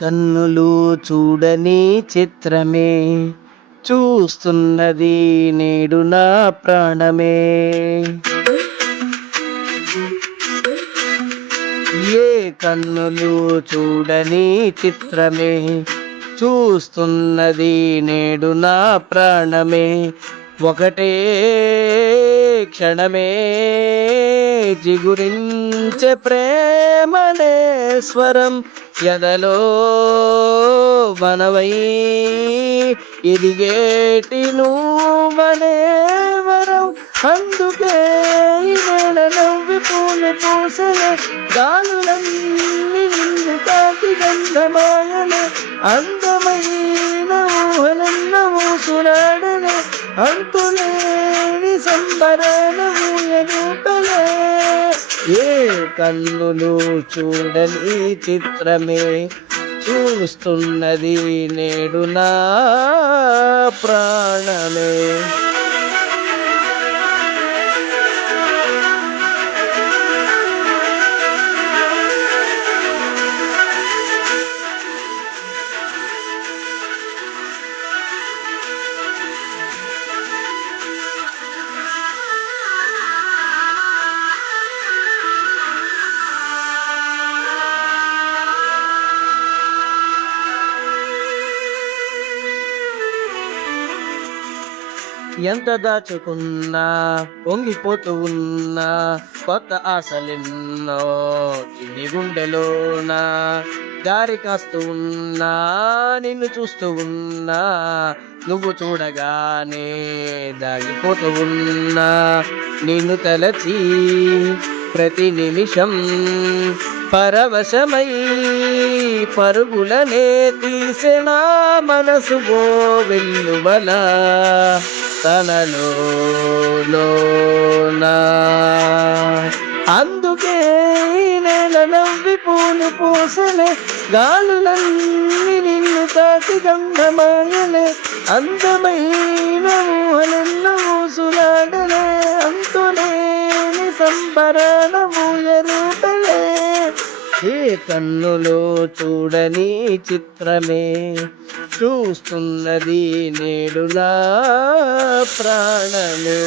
కన్నులు చూడని చిత్రమే చూస్తున్నది నేడు నా ప్రాణమే. ఏ కన్నులు చూడని చిత్రమే చూస్తున్నది నేడు నా ప్రాణమే. ఒకటే క్షణమే చిగురించే ప్రేమనే స్వరం ఎదలో వనవై ఎదిగేటి నువ్వనే వరం. అందుకే ఈవేళ నవ్వి పూలు పూసలే గాలులన్నీ నిన్ను తాకి గంధమాయనే. అందమైన ఊహలన్న ఊసులాడనే అంతులేని సంబరాల ఊయలూపలే. ఏ కన్నులు చూడని చిత్రమే చూస్తున్నది నేడు నా ప్రాణమే. ఎంత దాచుకున్నా పొంగిపోతూ ఉన్నా కొత్త ఆశలెన్నో ఈ గుండెలోన దారి కాస్తూ ఉన్నా నిన్ను చూస్తూ ఉన్నా నువ్వు చూడగానే దాగిపోతూ ఉన్నా నిన్ను తలచి ప్రతి నిమిషం పరవశమై పరుగులనే తీసిన మనసు గో వెల్లువలా తనలోనా. అందుకే నెల నవ్వి పూలు పూసలే గాలులన్నీ నిన్ను తాకి గంధమాయలే. అందమైన ఊహలెన్నో ఊసులాడలే అంతులేని సంబరాల ఊయరూపలే. ఏ కన్నులో చూడని చిత్రమే చూస్తున్నది నేడు నా ప్రాణమే.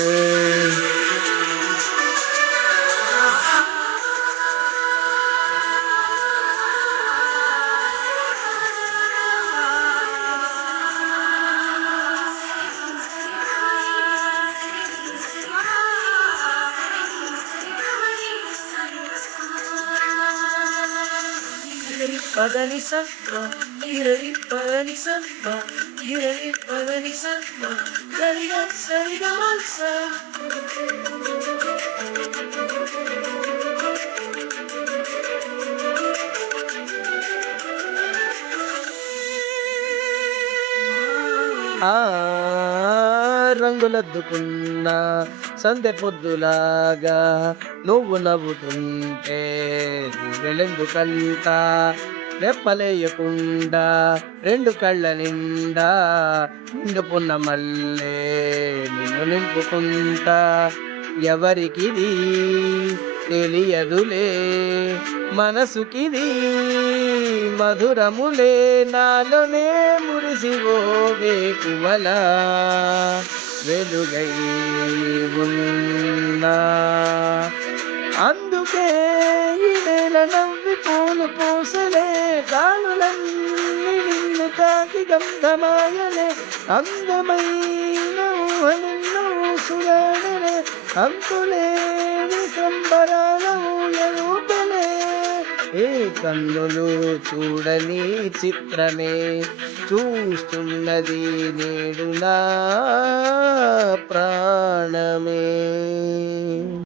పదని సత్వ ఇరవి పదని సత్వ ఇరవి పదని సత్వ సరిగా సరిగా మత్స. రంగులద్దుకున్నా సందె పొద్దులాగా నువ్వు నవ్వుతుంటే వెళెందుకంట రెప్పలేయకుండా రెండు కళ్ళ నిండా నిండుకున్న మల్లే నిన్ను నింపుకుంటా. ఎవరికిది తెలియదులే మనసుకిది మధురములే నాలోనే మురిసివో వేకువలా వెలుగై ఉన్నా. అందుకే ఈ వేళ నవ్వి పూలు పూసలే గాలులన్నీ నిన్ను తాకి గంధమాయలే. అందమైన ఊహలెన్నో ఊసులాడలే అంతులేని సంబరాల ఊయలూపలే. ఏ కన్నులు చూడని చిత్రమే చూస్తున్నది నేడు నా ప్రాణమే.